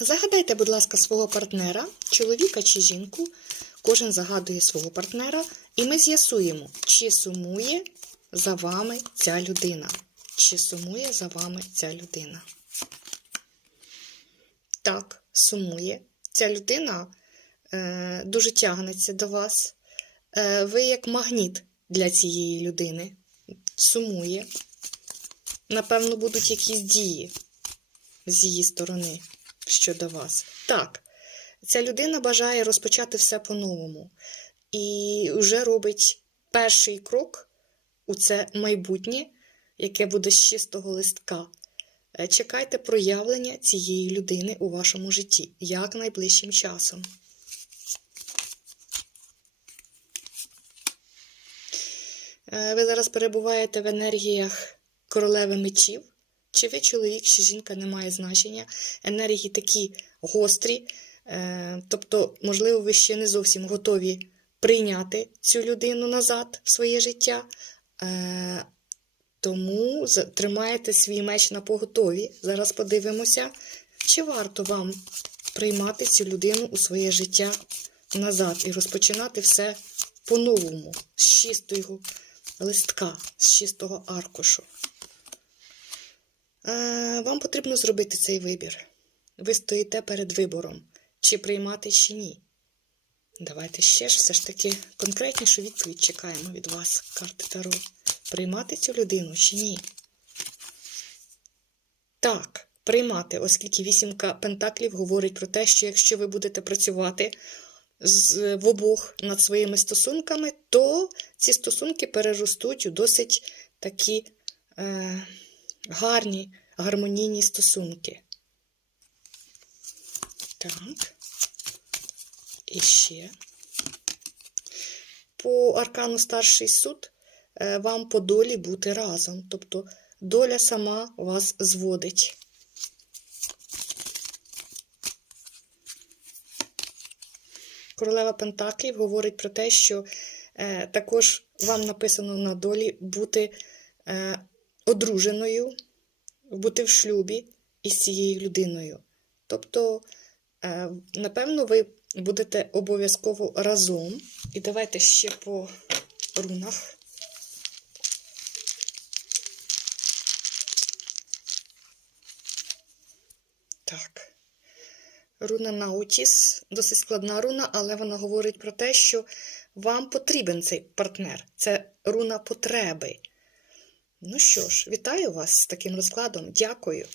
Загадайте, будь ласка, свого партнера, чоловіка чи жінку. Кожен загадує свого партнера, і ми з'ясуємо, чи сумує за вами ця людина. Чи сумує за вами ця людина? Так, сумує. Ця людина е, дуже тягнеться до вас. Е, ви як магніт для цієї людини. Сумує. Напевно, будуть якісь дії з її сторони щодо вас. Так, ця людина бажає розпочати все по-новому і вже робить перший крок у це майбутнє, яке буде з чистого листка. Е, Чекайте проявлення цієї людини у вашому житті як найближчим часом. Е, Ви зараз перебуваєте в енергіях королеви мечів. Чи ви чоловік, чи жінка не має значення. Енергії такі гострі, е, тобто, можливо, ви ще не зовсім готові прийняти цю людину назад в своє життя. Е, Тому тримаєте свій меч на поготові. Зараз подивимося, чи варто вам приймати цю людину у своє життя назад і розпочинати все по-новому, з чистого листка, з чистого аркушу. Вам потрібно зробити цей вибір. Ви стоїте перед вибором, чи приймати, чи ні. Давайте ще ж все ж таки конкретнішу відповідь чекаємо від вас, карти Таро. Приймати цю людину чи ні? Так, приймати, оскільки вісімка пентаклів говорить про те, що якщо ви будете працювати з, в обох над своїми стосунками, то ці стосунки переростуть у досить такі е, гарні, гармонійні стосунки. Так. І ще. По аркану старший суд е, вам по долі бути разом. Тобто доля сама вас зводить. Королева Пентаклів говорить про те, що е, також вам написано на долі бути е, одруженою, бути в шлюбі із цією людиною. Тобто, е, напевно, ви будете обов'язково разом. І давайте ще по рунах. Так. Руна Наутіс досить складна руна, але вона говорить про те, що вам потрібен цей партнер. Це руна потреби. Ну що ж, вітаю вас з таким розкладом. Дякую.